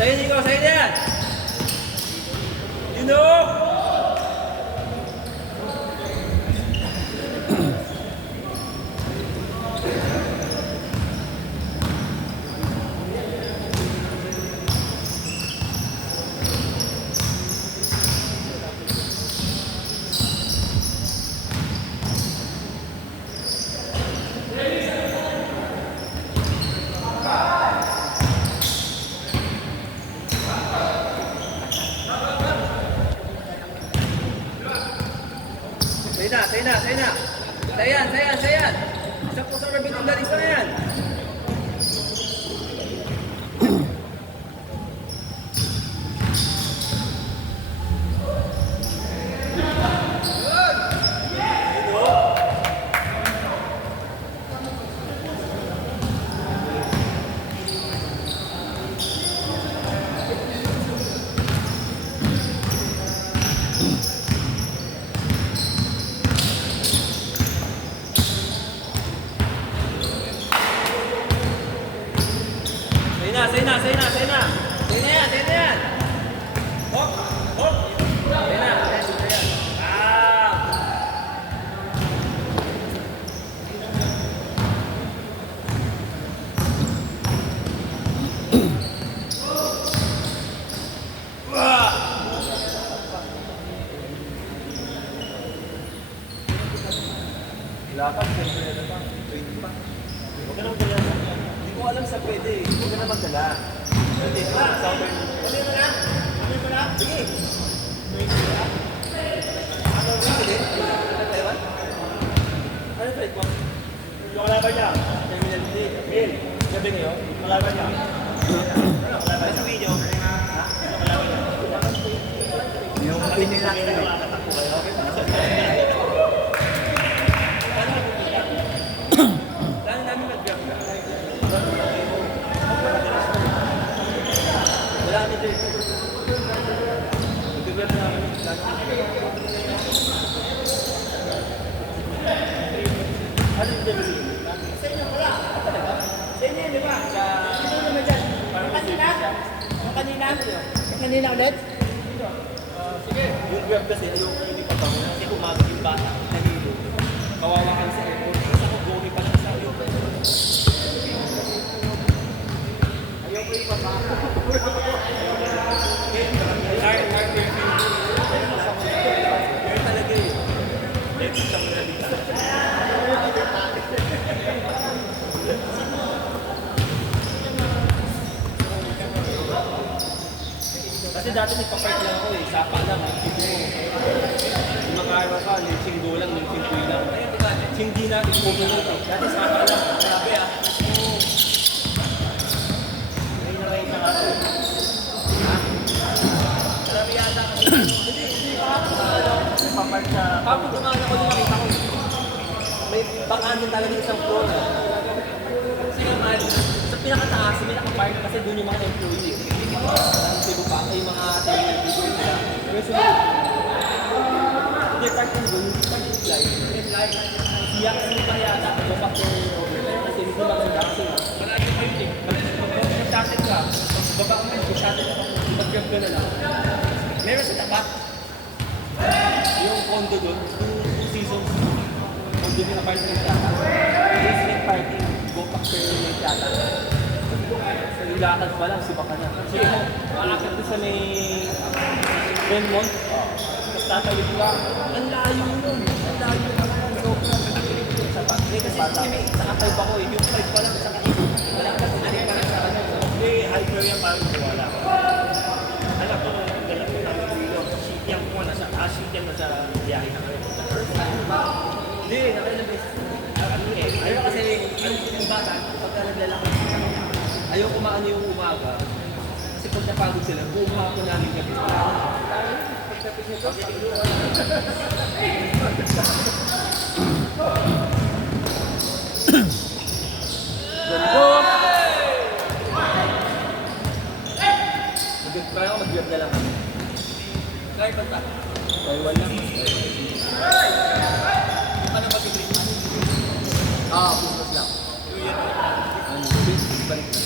Sa'yo, Nico. Sa'yo na yan. You know? Sa'yo na. Sa'yo yan. Isang pusang rabiting dali. Isa na yan. Sa'yo na yan. Hop. Sa'yo na. Lakad, siyempre na pa. Pwede pa. Huwag ka nang dala. Hindi ko alam sa pwede. Huwag ka nang magdala. Hindi na. Southern. Ano mo na? Sige. Ano mo din? Taiwan? Ano flight mo? Yung kalaban niya. Terminal D. Bill. Gabi ngayon. Kalaban niya. Ano? Kalaban sa video. Ha? Yung kalaban niya. Yung pinilak na. Okay. Kanina ulit? Sige. Yung grab kasi ayoko hindi pa bango kasi umaga yung bata nalilo. Kawawa ka sa airport. Kasi ako going pa lang sa iyo. Ayoko yung papa. Kaya talaga eh. Let's sa mga dito. Kasi dati nagpa-park lang ako eh, sapa lang, yung mga araw ka, yung chinggo lang, yung chinggoy lang. Chingdi natin, pumunod eh. Dati sapa lang, sabi ah. Ngayon na kayo sa kaso. Ha? Sabi yata ako. Hindi pa ako sa ano, nagpa-park sa... Kapag dumaan ako, nakita ko eh. May bakaan din talaga isang floor. Kasi naman, sa pinakataas, may nakapark kasi doon yung mga employee eh. Sibo pa yung mga terminal dito nila. Pero sunod, hindi park yung doon, hindi park yung flight. Siya kasi hindi pa yata, go back to overtime kasi hindi maganda kasi marami pa yun eh. Mag-shuttle ka, baba ko yung shuttle ka, mag-grab ka na lang. Meron sa tapat. Yung condo doon, 2 seasons, condo din na parking yata. Basement parking, go back to overtime yata. Ilakad pa lang, sipa ka na. Kasi maakit ko sa may Benmont. Tapos tatawid ka. Ang layo nun. Ang layo naman. So, kasi may sakatay pa ko eh. Yung 5 pa lang sa kanito. Wala ka sinari pa lang sa kanito. Hindi, hyper yan parang wala. Alam ko, galang ko namin dito. ayaw kumaano yung umaga. Kasi pag napagod sila, buong hapon namin gabi. Pagkapit nito, kaya ako mag-grab na lang kami. Kaya pa ta? Taiwan lang. Paano mag-grab na? Christmas lang. Ano, business balik na.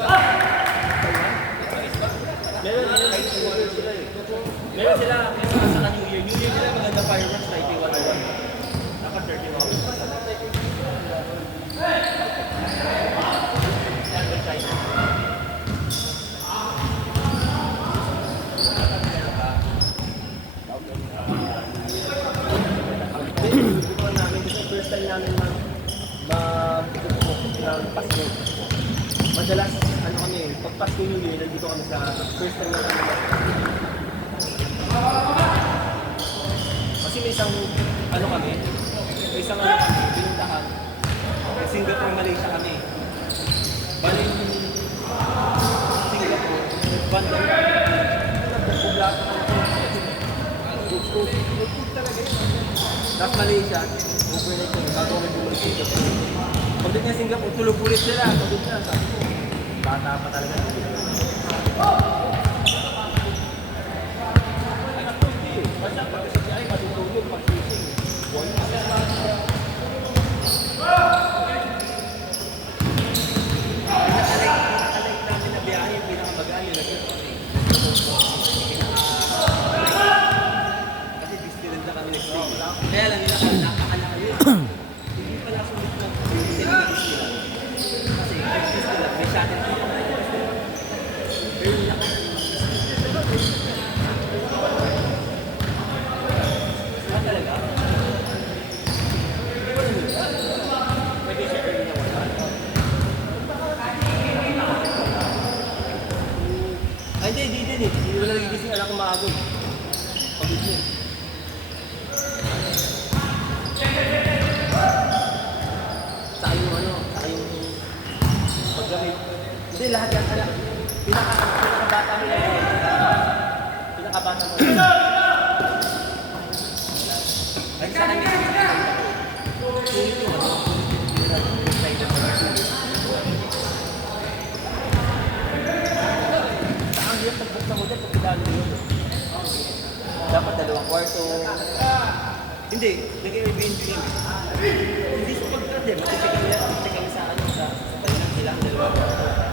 Ha? Meron sila sa New Year. New Year nila maganda fireworks, 91. Naka 31. Ito namin kasi first time namin mag-book ng Pasko. Madalas, ano kami, pag Pasko New Year, nandito kami sa first time namin kasi may isang, ano kami, may isang ano kami, pinuntahan. Singapore, Malaysia kami. Bali, Singapore, banda kami. Nagpupuglato kami. Good talaga yun. Tapos Malaysia, overnight kami, bago kami bumalik sa Singapore. Pagdating nga Singapore, tulog ulit sila. Pagod na, sabi ko, bata pa talaga. Basta pagkasakya ay matutulog, magsising. Pinaka-like namin na biyahe, pinaka-magaan yun. Kasi Disneyland na kami nag-stay. Kaya lang nila, nakakala yun. Hindi pala sulit na Disneyland. Kasi Disneyland, may shuttle dito. Pero yung talaga? Hindi ko nila. Pwede siya early na wala. Ay, hindi. Hindi wala nagigising, alam ko maagod. Pagod yun. Saka yung paggamit. Hindi, lahat yan. Pinakabata mo yan. Pinakabata mo yan. Ay, sa kanya yung saan yung pag-book na model pag pidalo yun? Dapat 2 kwarto. Hindi, nag-Airbnb kami. Hindi sa pag-grade, mag-check kami sa ano, sa Thailand sila, 2 kwarto.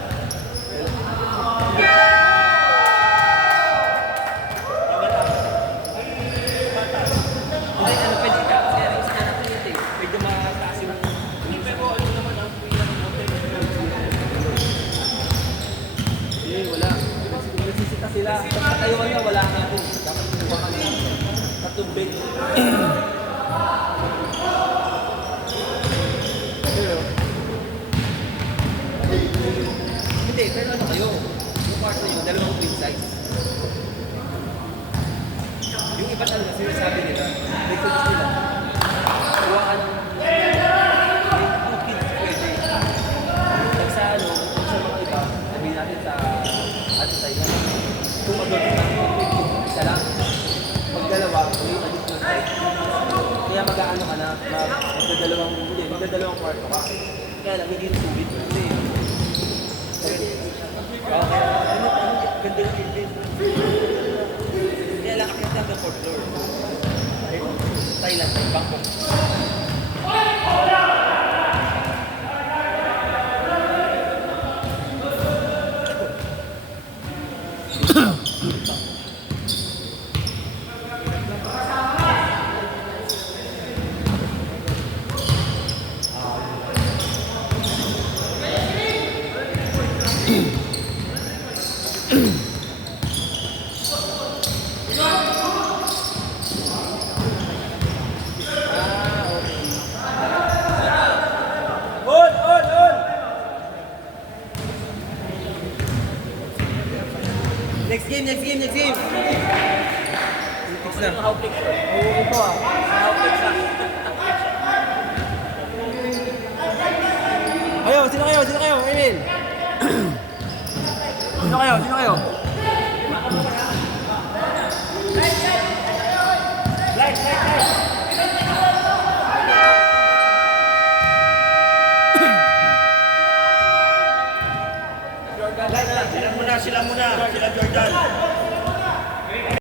Sila, sa Taiwan na wala ka ito. Dapat kuha kami sa tubig. Hindi, pero ano kayo? Yung kwarto nyo, 2 queen size. Yung iba talaga, sinasabi nila, may suggest nila. Kuhaan, may 2 kids pwede. Pag sa ano, sa mga iba, sabihin natin sa Thailand. Kung mag-doon na, isa lang. Pag 2, may additional size. Kaya mag-aano ka na, magdadalawang kwarto ka. Kaya lang, hindi yung sulit. Okay. Ganda yung building. Kaya lang, akit lang ng 4th floor. Thailand, Bangkok. Next game. Fix na. Oo, ito